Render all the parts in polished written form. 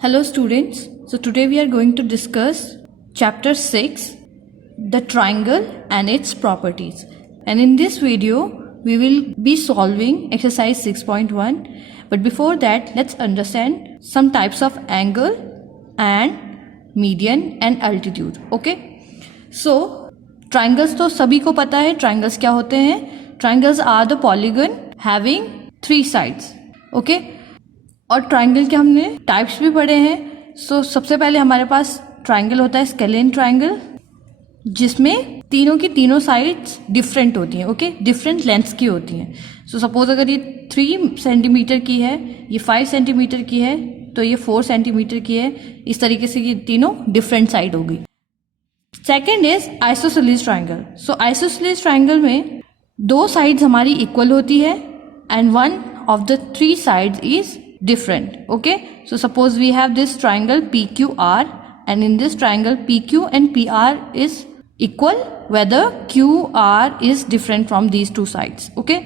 Hello students, so today we are going to discuss chapter 6, the triangle and its properties. And in this video we will be solving exercise 6.1. But before that, let's understand some types of angle and median and altitude. Okay, so triangles तो सभी को पता है triangles क्या होते हैं. Triangles are the polygon having 3 sides. Okay, और triangle के हमने टाइप्स भी पढ़े हैं. सो सबसे पहले हमारे पास ट्राइंगल होता है स्केलेन ट्राइंगल, जिसमें तीनों की तीनों साइड्स डिफरेंट होती हैं. ओके, डिफरेंट लेंथ्स की होती हैं. सो सपोज अगर ये 3 सेंटीमीटर की है, ये 5 सेंटीमीटर की है, तो ये 4 सेंटीमीटर की है. इस तरीके से ये तीनों डिफरेंट साइड होगी. Second is isosceles triangle. So isosceles triangle में 2 साइड्स हमारी इक्वल होती है and one of the 3 sides is different. Okay, so suppose we have this triangle PQR, and in this triangle PQ and PR is equal whether QR is different from these 2 sides. Okay,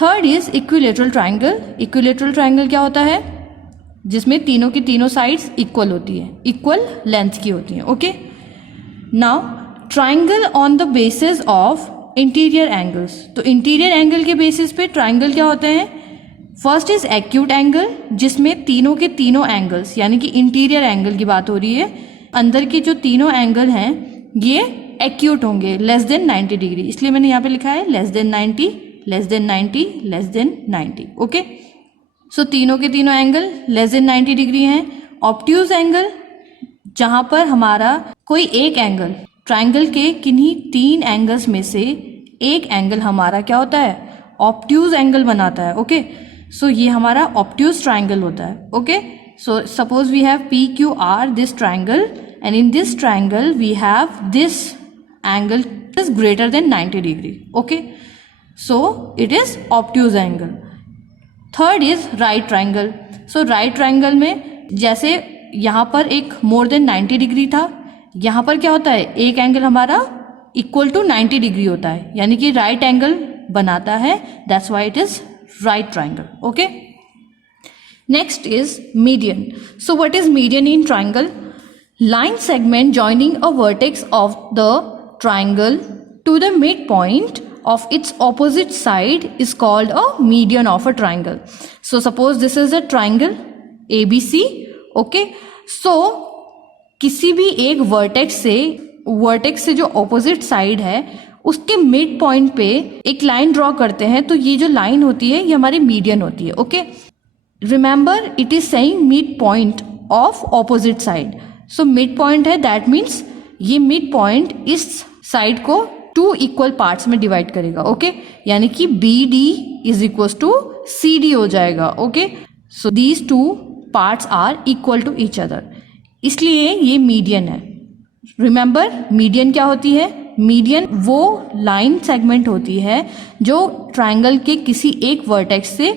third is equilateral triangle. Equilateral triangle क्या होता है? जिसमें तीनों की तीनों sides equal होती है, equal length की होती है. Okay, now triangle on the basis of interior angles. तो interior angle के basis पे triangle क्या होते हैं? फर्स्ट इज एक्यूट एंगल, जिसमें तीनों के तीनों एंगल्स यानी कि इंटीरियर एंगल की बात हो रही है. अंदर के जो तीनों एंगल हैं ये एक्यूट होंगे, लेस देन 90 डिग्री. इसलिए मैंने यहाँ पे लिखा है less than 90, less than 90, less than 90. Okay, so तीनों के तीनों एंगल लेस देन 90 डिग्री हैं. ऑब्ट्यूज एंगल, जहाँ पर हमारा कोई एक एंगल ट्राइंगल के किन्हीं 3 एंगल्स में से एक एंगल हमारा क्या होता है, ऑब्ट्यूज एंगल बनाता है. ओके, सो ये हमारा ऑब्ट्यूज ट्राइंगल होता है. Okay, so suppose we have PQR this triangle, and in this triangle we have this angle is greater than 90 degree. Okay, so it is obtuse angle. Third is right triangle. So right triangle में जैसे यहाँ पर एक more than 90 degree था, यहाँ पर क्या होता है, एक एंगल हमारा इक्वल टू 90 डिग्री होता है, यानी कि राइट एंगल बनाता है. That's why it is right triangle. Okay, next is median. So what is median in triangle? Line segment joining a vertex of the triangle to the midpoint of its opposite side is called a median of a triangle. So suppose this is a triangle ABC. Okay, so किसी भी एक vertex से जो opposite side है उसके mid point पे एक line draw करते हैं, तो ये जो लाइन होती है ये हमारी मीडियन होती है. Okay, remember it is saying mid point of opposite side. So mid point है, दैट मीन्स ये मिड पॉइंट इस साइड को 2 इक्वल पार्ट्स में डिवाइड करेगा. ओके, यानी कि BD is equal to CD हो जाएगा. Okay, so these 2 parts are equal to each other, इसलिए ये मीडियन है. रिमेंबर मीडियन क्या होती है? मीडियन वो लाइन सेगमेंट होती है जो ट्राइंगल के किसी एक वर्टेक्स से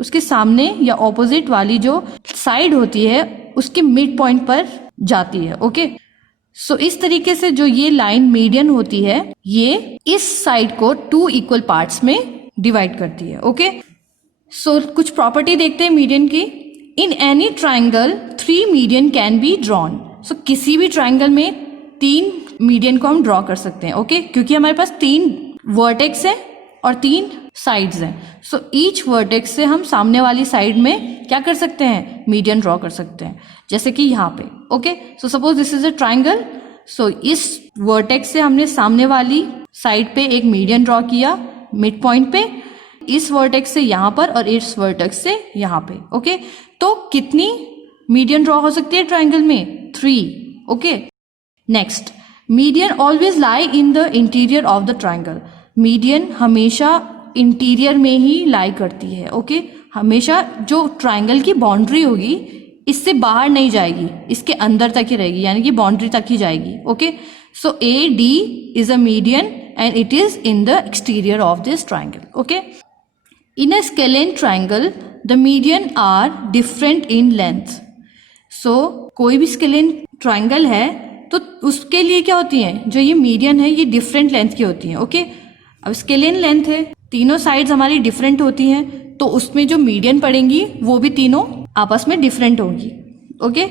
उसके सामने या ऑपोजिट वाली जो साइड होती है उसके मिड पॉइंट पर जाती है. ओके, सो इस तरीके से जो ये लाइन मीडियन होती है ये इस साइड को 2 इक्वल पार्ट्स में डिवाइड करती है. ओके, सो कुछ प्रॉपर्टी देखते हैं मीडियन की. In any triangle 3 median can be drawn. So किसी भी ट्राइंगल में 3 मीडियन को हम ड्रॉ कर सकते हैं. ओके, क्योंकि हमारे पास 3 वर्टेक्स है और 3 साइड्स हैं. सो ईच वर्टेक्स से हम सामने वाली साइड में क्या कर सकते हैं, मीडियन ड्रॉ कर सकते हैं, जैसे कि यहाँ पे. Okay, so suppose this is a triangle. So इस वर्टेक्स से हमने सामने वाली साइड पे एक मीडियन ड्रॉ किया मिड पॉइंट पे, इस वर्टेक्स से यहाँ पर और इस वर्टेक्स से यहाँ पे. ओके, तो कितनी मीडियन ड्रॉ हो सकती है ट्राइंगल में? 3. Okay, next, median always lie in the interior of the triangle. Median हमेशा इंटीरियर में ही लाई करती है. ओके, हमेशा जो ट्राइंगल की बाउंड्री होगी इससे बाहर नहीं जाएगी, इसके अंदर तक ही रहेगी, यानी कि बाउंड्री तक ही जाएगी. Okay, so AD is a median and it is in the exterior of this triangle. Okay, in a scalene triangle the median are different in length. So कोई भी स्केलेन ट्राइंगल है तो उसके लिए क्या होती हैं, जो ये मीडियन है ये डिफरेंट लेंथ की होती हैं. ओके, अब स्केलियन लेंथ है, तीनों साइड्स हमारी डिफरेंट होती हैं, तो उसमें जो मीडियन पड़ेंगी वो भी तीनों आपस में डिफरेंट होंगी. Okay.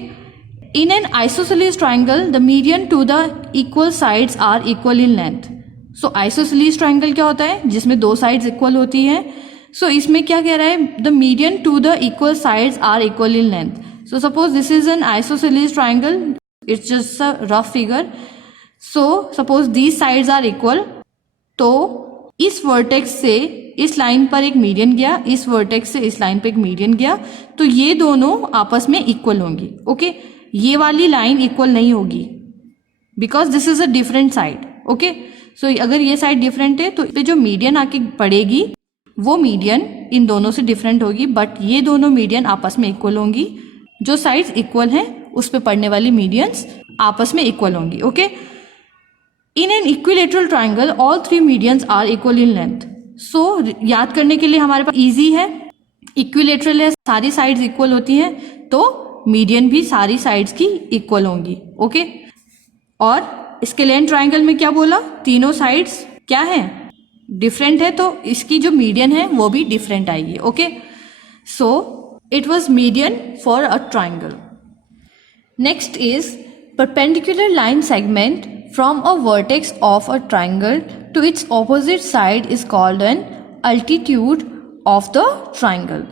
In an isosceles triangle, the median to the equal sides are equal in length. So isosceles triangle क्या होता है, जिसमें दो sides equal होती हैं. So इसमें क्या कह रहा है, the median to the equal sides are equal in length. So suppose this is an isosceles triangle. It's just a rough figure. So suppose these sides are equal. तो इस vertex से इस लाइन पर एक मीडियन गया, इस vertex से इस लाइन पर एक मीडियन गया, तो ये दोनों आपस में इक्वल होंगी. ओके, ये वाली लाइन इक्वल नहीं होगी because this is a different side. Okay, so अगर ये साइड डिफरेंट है तो इस पे जो मीडियन आके पड़ेगी वो मीडियन इन दोनों से डिफरेंट होगी, बट ये दोनों मीडियन आपस में इक्वल होंगी. जो साइड्स इक्वल हैं उस पे पड़ने वाली मीडियंस आपस में इक्वल होंगी. Okay, in an equilateral triangle all three medians are equal in length. So याद करने के लिए हमारे पास इजी है, इक्विलेटरल है, सारी साइड्स इक्वल होती हैं तो मीडियन भी सारी साइड्स की इक्वल होंगी. ओके, और स्केलेन ट्राइंगल में क्या बोला, तीनों साइड्स क्या है, डिफरेंट है, तो इसकी जो मीडियन है वो भी डिफरेंट आएगी. Okay, so it was median for a triangle. Next is perpendicular line segment from a vertex of a triangle to its opposite side is called an altitude of the triangle.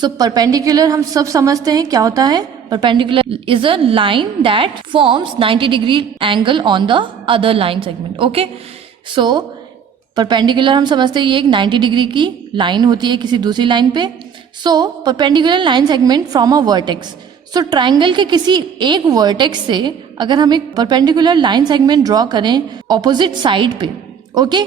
So perpendicular हम सब समझते हैं क्या होता है. Perpendicular is a line that forms 90 degree angle on the other line segment. Okay, so perpendicular हम समझते हैं ये एक 90 डिग्री की लाइन होती है किसी दूसरी लाइन पे. So perpendicular line segment from a vertex. So triangle के किसी एक वर्टेक्स से अगर हम एक परपेंडिकुलर लाइन सेगमेंट ड्रॉ करें ऑपोजिट साइड पे, ओके,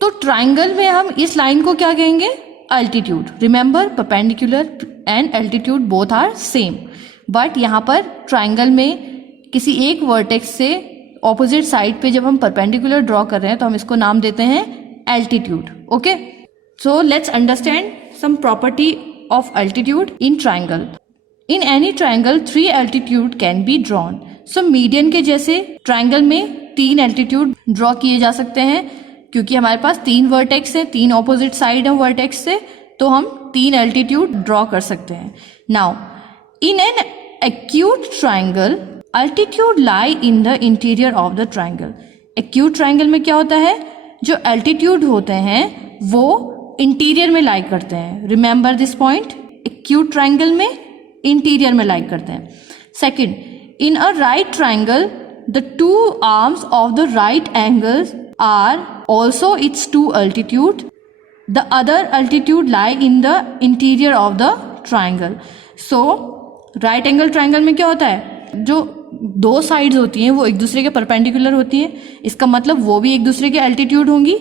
तो ट्राइंगल में हम इस लाइन को क्या कहेंगे, altitude. Remember, perpendicular and altitude both are same, but यहाँ पर ट्राइंगल में किसी एक वर्टेक्स से ऑपोजिट साइड पे जब हम परपेंडिकुलर ड्रॉ कर रहे हैं तो हम इसको नाम देते हैं altitude. Okay, so let's understand sum property of altitude in triangle. In any triangle 3 altitude can be drawn. So median के जैसे ट्राइंगल में 3 अल्टीट्यूड ड्रॉ किए जा सकते हैं क्योंकि हमारे पास 3 वर्टेक्स है, 3 ऑपोजिट साइड है वर्टेक्स से, तो हम 3 अल्टीट्यूड ड्रॉ कर सकते हैं. Now in an acute triangle altitude lie in the interior of the triangle. Acute triangle में क्या होता है, जो अल्टीट्यूड होते हैं वो इंटीरियर में लाई करते हैं. Remember this point, acute triangle में इंटीरियर में लाई करते हैं. Second, in a right triangle the 2 arms of the right angles are also its 2 altitude. The other altitude lie in the interior of the triangle. So right angle triangle में क्या होता है, जो दो साइड्स होती हैं वो एक दूसरे के परपेंडिकुलर होती हैं, इसका मतलब वो भी एक दूसरे के अल्टीट्यूड होंगी,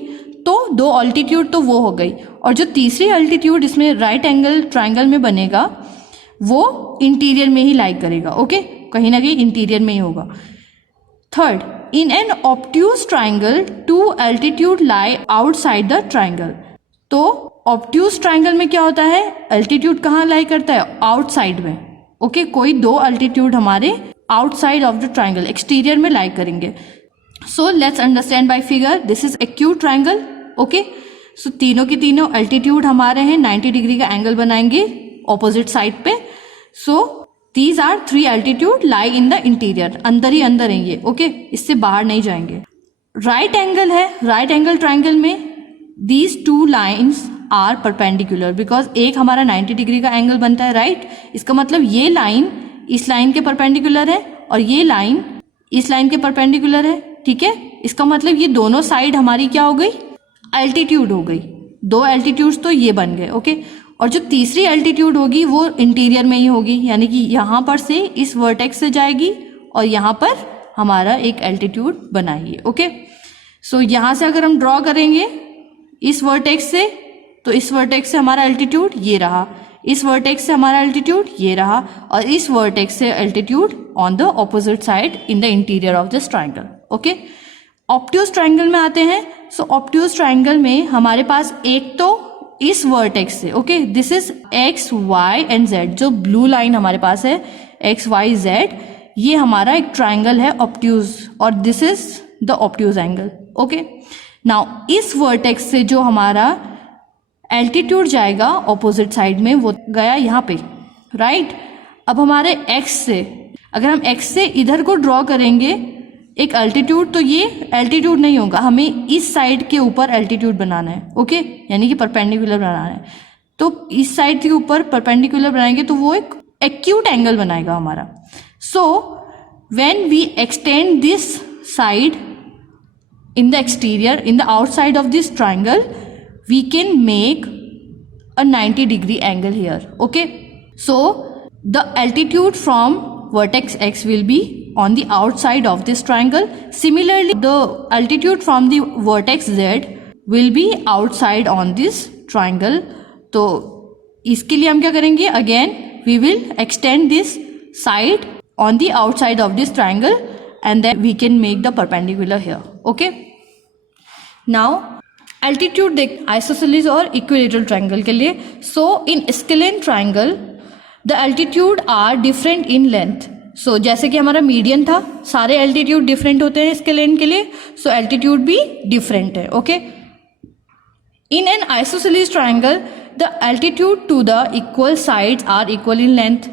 तो 2 अल्टीट्यूड तो वो हो गई, और जो तीसरी अल्टीट्यूड इसमें राइट एंगल ट्राइंगल में बनेगा वो इंटीरियर में ही लाई करेगा. ओके, कहीं ना कहीं इंटीरियर में ही होगा. Third, in an obtuse triangle 2 altitude lie outside the triangle. तो obtuse triangle में क्या होता है, altitude कहाँ lie करता है, outside में. ओके, कोई 2 altitude हमारे outside of the triangle, exterior में lie करेंगे. So let's understand by figure. This is acute triangle. Okay, so तीनों की तीनों altitude हमारे हैं 90 डिग्री का एंगल बनाएंगे opposite side पे. So These are 3 altitude lie in the interior. अंदर ही अंदर है ये. ओके, इससे बाहर नहीं जाएंगे. राइट एंगल है, राइट एंगल ट्राइंगल में these 2 lines are perpendicular because एक हमारा 90 डिग्री का एंगल बनता है, राइट. इसका मतलब ये लाइन इस लाइन के परपेंडिकुलर है और ये लाइन इस लाइन के परपेंडिकुलर है. ठीक है, इसका मतलब ये दोनों साइड हमारी क्या हो गई, अल्टीट्यूड हो गई. 2 अल्टीट्यूड्स तो ये बन गए. ओके, और जो तीसरी अल्टीट्यूड होगी वो इंटीरियर में ही होगी, यानी कि यहाँ पर से इस वर्टेक्स से जाएगी और यहाँ पर हमारा एक अल्टीट्यूड बनाएगी. ओके, सो यहाँ से अगर हम ड्रॉ करेंगे इस वर्टेक्स से, तो इस वर्टेक्स से हमारा अल्टीट्यूड ये रहा, इस वर्टेक्स से हमारा अल्टीट्यूड ये रहा, और इस वर्टेक्स से altitude on the opposite side in the interior of this triangle. Okay, obtuse triangle में आते हैं. सो ऑब्ट्यूज ट्राइंगल में हमारे पास एक तो इस वर्टेक्स से, okay, this is X Y and Z, जो ब्लू लाइन हमारे पास है एक्स वाई जेड, ये हमारा एक ट्राइंगल है ऑब्ट्यूज, और this is the obtuse angle. Okay, now इस वर्टेक्स से जो हमारा एल्टीट्यूड जाएगा ऑपोजिट साइड में वो गया यहाँ पे, राइट. अब हमारे एक्स से अगर हम x से इधर को ड्रॉ करेंगे एक अल्टीट्यूड, तो ये अल्टीट्यूड नहीं होगा, हमें इस साइड के ऊपर अल्टीट्यूड बनाना है, ओके, यानी कि परपेंडिकुलर बनाना है। तो इस साइड के ऊपर परपेंडिकुलर बनाएंगे तो वो एक एक्यूट एंगल बनाएगा हमारा। So when we extend this side in the exterior, in the outside of this triangle, we can make a 90-degree angle here, okay. So the altitude from vertex x will be on the outside of this triangle. Similarly, the altitude from the vertex z will be outside on this triangle. तो इसके लिए हम क्या करेंगे, again we will extend this side on the outside of this triangle and then we can make the perpendicular here, okay. Now altitude देख isosceles और equilateral triangle के लिए. So in scalene triangle the altitude are different in length. So जैसे कि हमारा median था, सारे altitude different होते हैं scalene के लिए, so altitude भी different है, okay. In an isosceles triangle the altitude to the equal sides are equal in length.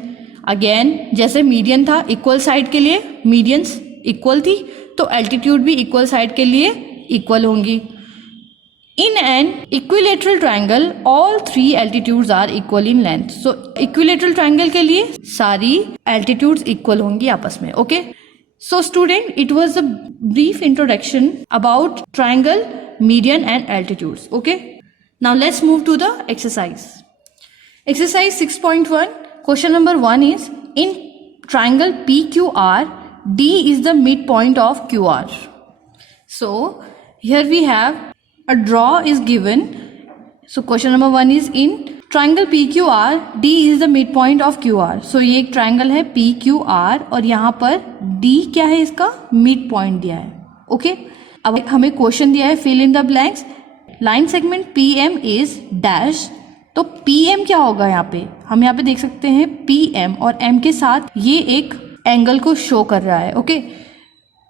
Again जैसे मीडियन था, इक्वल साइड के लिए मीडियंस इक्वल थी, तो एल्टीट्यूड भी इक्वल साइड के लिए इक्वल होंगी. In an equilateral triangle all 3 altitudes are equal in length. So equilateral triangle के लिए सारी एल्टीट्यूड्स इक्वल होंगी आपस में, okay. So student, it was a brief introduction about triangle, median and altitudes, okay. Now let's move to the exercise. Exercise 6.1, question number 1 is, in triangle PQR, D is the midpoint of QR. So here we have a draw is given. So question number 1 is, in triangle PQR, D is the midpoint of QR. So ये एक triangle है PQR और यहाँ पर D क्या है, इसका midpoint दिया है, okay. अब हमें question दिया है fill in the blanks. Line segment PM is dash. तो PM क्या होगा, यहाँ पे हम यहाँ पे देख सकते हैं PM और M के साथ ये एक एंगल को शो कर रहा है, ओके.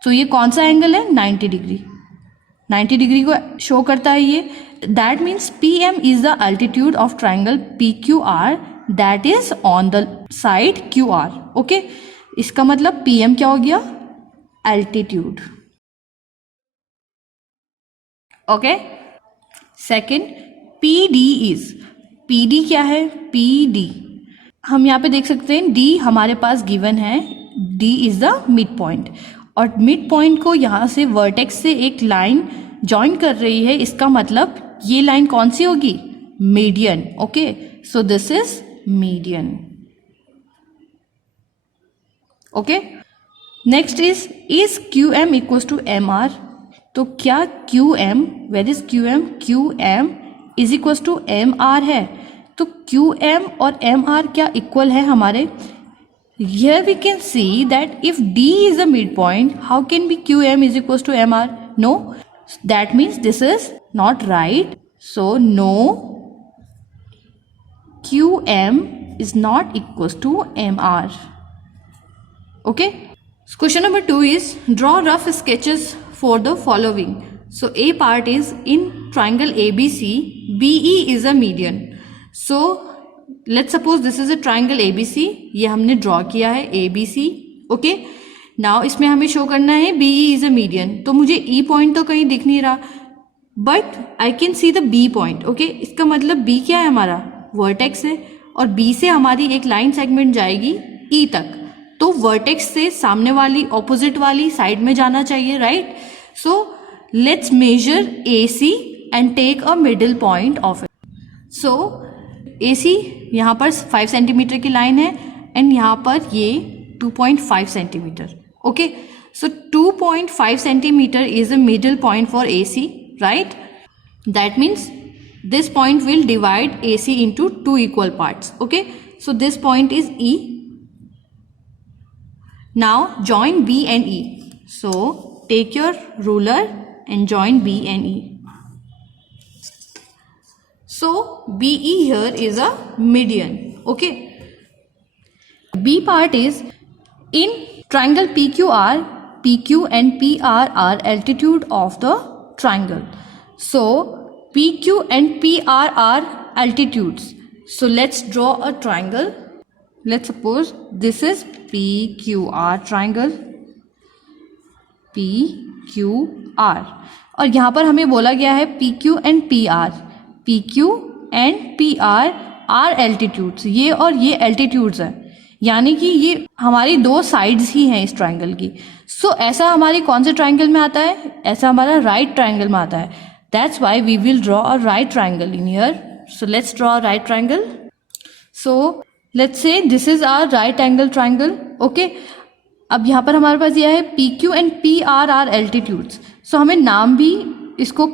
तो ये कौन सा एंगल है, 90 डिग्री. 90 डिग्री को शो करता है ये. That means PM is the altitude of triangle PQR that is on the side QR, okay. इसका मतलब PM क्या हो गया, altitude, okay. Second, PD is, PD क्या है, PD हम यहाँ पे देख सकते हैं D हमारे पास गिवन है, D is the mid point, और मिड पॉइंट को यहाँ से वर्टेक्स से एक लाइन ज्वाइन कर रही है. इसका मतलब ये लाइन कौन सी होगी, median, okay. So this is median, okay. Next is QM equals to MR. तो क्या QM, where is QM, QM is equals to MR है. तो QM और MR क्या इक्वल है हमारे. Here we can see that if D is the midpoint, how can be QM is equals to MR? No, that means this is not right. So no, QM is not equals to MR. Okay. So question number 2 is, draw rough sketches for the following. So A part is, in triangle ABC, BE is a median. So let's suppose this is a triangle ABC. ये हमने draw किया है ABC, okay. Now इसमें हमें show करना है BE is a median. तो मुझे E पॉइंट तो कहीं दिख नहीं रहा, but I can see the B point, okay. इसका मतलब B क्या है, हमारा वर्टेक्स है, और B से हमारी एक लाइन सेगमेंट जाएगी E तक. तो वर्टेक्स से सामने वाली ऑपोजिट वाली साइड में जाना चाहिए, right. So let's measure AC and take a middle point of it. So AC यहाँ पर 5 सेंटीमीटर की लाइन है एंड यहाँ पर ये 2.5 centimetre, okay. So 2.5 centimetre is a middle point for AC, right. That means this point will divide AC into 2 equal parts, okay. So this point is E. Now join B and E. So take your ruler and join B and E. So BE here is a median, okay. B part is, in triangle PQR, PQ and PR are altitude of the triangle. So PQ and PR are altitudes. So let's draw a triangle let's suppose this is PQR triangle, PQR, और यहाँ पर हमें बोला गया है PQ and PR, PQ and PR are altitudes, ये और ये एल्टीट्यूड्स है, यानी कि ये हमारी दो साइड्स ही हैं इस ट्राइंगल की. सो ऐसा हमारी कौन से ट्राइंगल में आता है? ऐसा हमारा राइट ट्राइंगल में आता है. That's why we will draw a right triangle in here. So let's draw a right triangle. So let's say this is our right angle triangle. Okay, अब यहाँ पर हमारे पास यह है P Q and P R are altitudes. So हमें नाम भी इसको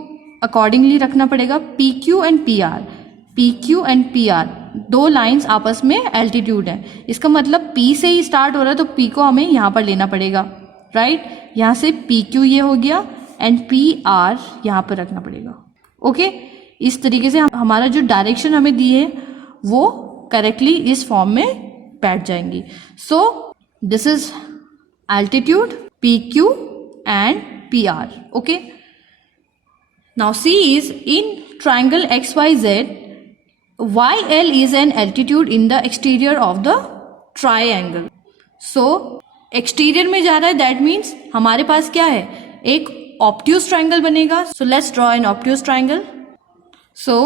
अकॉर्डिंगली रखना पड़ेगा. P Q and P R, P Q and P R दो लाइंस आपस में एल्टीट्यूड है. इसका मतलब P से ही स्टार्ट हो रहा है तो P को हमें यहाँ पर लेना पड़ेगा, राइट. यहाँ से पी क्यू ये हो गया एंड पी आर यहाँ पर रखना पड़ेगा. ओके, इस तरीके से हमारा जो डायरेक्शन हमें दी है वो करेक्टली इस फॉर्म में बैठ जाएंगी. सो this is altitude PQ and PR. Okay, now C is in triangle XYZ, YL is an altitude in the exterior of the triangle. So exterior में जा रहा है, that means हमारे पास क्या है, एक obtuse triangle बनेगा. So let's draw an obtuse triangle. So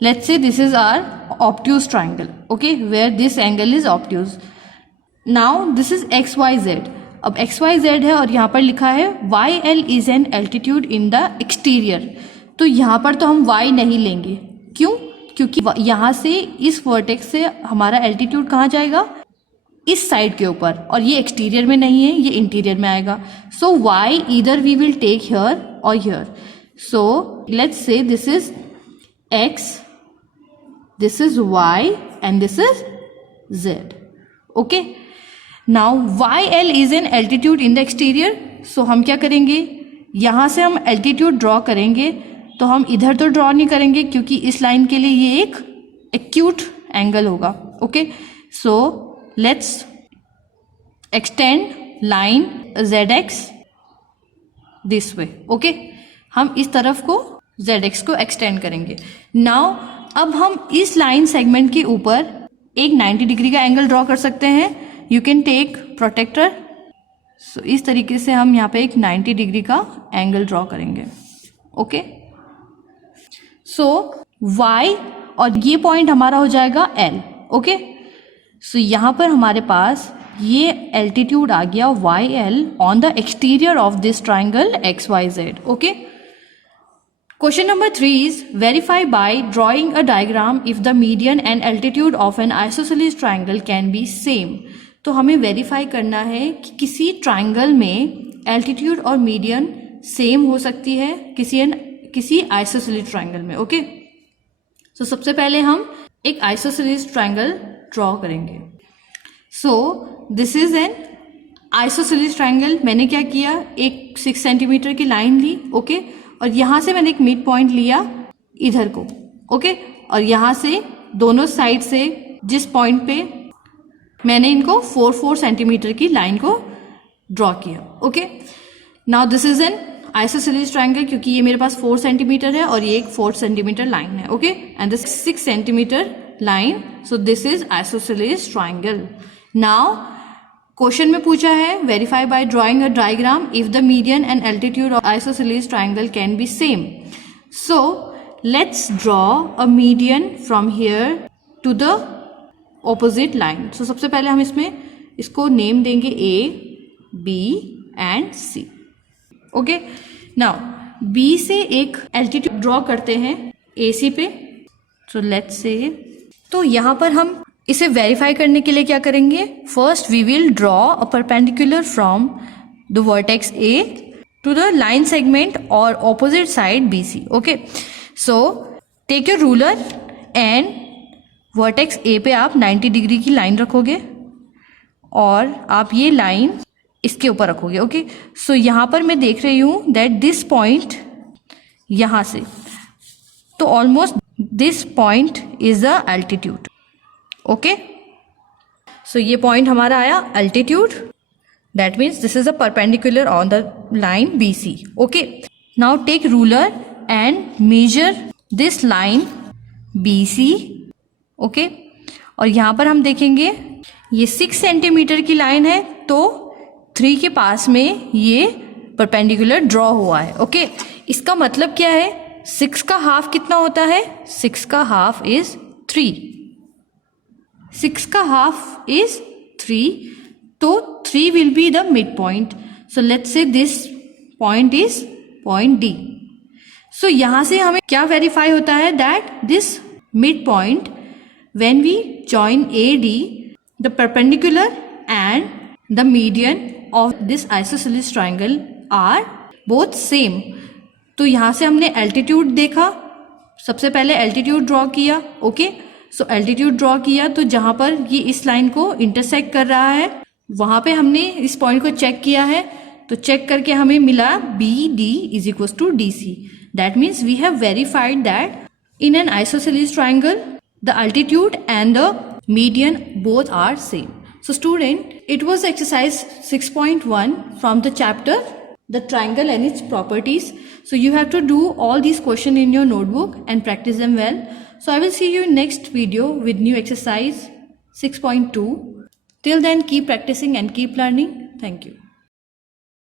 let's say this is our obtuse triangle, okay, where this angle is obtuse. Now this is XYZ. अब XYZ है और यहाँ पर लिखा है YL is an altitude in the exterior. तो यहाँ पर तो हम Y नहीं लेंगे. क्यों? क्योंकि यहाँ से इस वर्टेक्स से हमारा एल्टीट्यूड कहाँ जाएगा, इस साइड के ऊपर, और ये एक्सटीरियर में नहीं है, ये इंटीरियर में आएगा. सो Y either we will take here or here. So let's say this is X, this is Y and this is Z. Okay. Now YL is an altitude in the exterior. So हम क्या करेंगे, यहाँ से हम altitude draw करेंगे. तो हम इधर तो ड्रॉ नहीं करेंगे क्योंकि इस लाइन के लिए ये एक एक्यूट एंगल होगा. Okay, so let's extend line ZX this way. Okay, हम इस तरफ को ZX को एक्सटेंड करेंगे. नाउ अब हम इस लाइन सेगमेंट के ऊपर एक 90 डिग्री का एंगल ड्रॉ कर सकते हैं. You can take protractor. So इस तरीके से हम यहाँ पे एक 90 डिग्री का एंगल ड्रॉ करेंगे. ओके, सो Y और ये पॉइंट हमारा हो जाएगा L. ओके, सो यहाँ पर हमारे पास ये एल्टीट्यूड आ गया YL on the exterior of this triangle XYZ. Okay, question number 3 is verify by drawing a diagram if the median and altitude of an isosceles triangle can be same. तो हमें verify करना है कि किसी triangle में altitude और median same हो सकती है किसी आइसोसेलेस ट्राइंगल में. ओके, सो सबसे पहले हम एक आइसोसेलेस ट्राइंगल ड्रॉ करेंगे. सो this is an isosceles triangle. मैंने क्या किया, एक 6 सेंटीमीटर की लाइन ली. ओके, और यहाँ से मैंने एक मिड पॉइंट लिया इधर को. ओके, और यहाँ से दोनों साइड से जिस पॉइंट पे मैंने इनको 4 सेंटीमीटर की लाइन को ड्रॉ किया. Okay, now this is an isosceles triangle क्योंकि ये मेरे पास 4 सेंटीमीटर है और ये एक 4 सेंटीमीटर लाइन है. Okay, and this 6 centimetre line. So this is isosceles triangle. Now question में पूछा है verify by drawing a diagram if the median and altitude of isosceles triangle can be same. So let's draw a median from here to the opposite line. So सबसे पहले हम इसको name देंगे A, B and C. Okay, now B से एक altitude draw करते हैं AC पे. सो लेट्स से, तो यहाँ पर हम इसे वेरीफाई करने के लिए क्या करेंगे, first we will draw a perpendicular from the vertex A to the line segment और opposite side BC. Okay, so take your ruler and vertex A पे आप 90 डिग्री की लाइन रखोगे और आप ये लाइन इसके ऊपर रखोगे. ओके, सो यहाँ पर मैं देख रही हूँ दैट दिस पॉइंट यहाँ से, तो almost this point is the altitude. Okay, so ये पॉइंट हमारा आया altitude. That means this is a perpendicular on the line BC. Okay, now take ruler and measure this line BC. Okay, और यहाँ पर हम देखेंगे ये 6 सेंटीमीटर की लाइन है, तो 3 के पास में ये परपेंडिकुलर ड्रॉ हुआ है। ओके, इसका मतलब क्या है, 6 का हाफ कितना होता है, 6 का हाफ इज 3, 6 का हाफ इज 3, तो 3 will be the mid point. So let's say this point is point D. So यहाँ से हमें क्या वेरीफाई होता है, that this mid point when we join A D, the perpendicular and the median of this isosceles triangle are both same. तो यहाँ से हमने एल्टीट्यूड देखा, सबसे पहले एल्टीट्यूड ड्रॉ किया। ओके, सो एल्टीट्यूड ड्रॉ किया, तो जहाँ पर ये इस लाइन को इंटरसेक्ट कर रहा है वहाँ पे हमने इस पॉइंट को चेक किया है, तो चेक करके हमें मिला B D is equal to D C. That means we have verified that in an isosceles triangle the altitude and the median both are same. So student, it was exercise 6.1 from the chapter the triangle and its properties. So you have to do all these questions in your notebook and practice them well. So I will see you in next video with new exercise 6.2. Till then, keep practicing and keep learning. Thank you.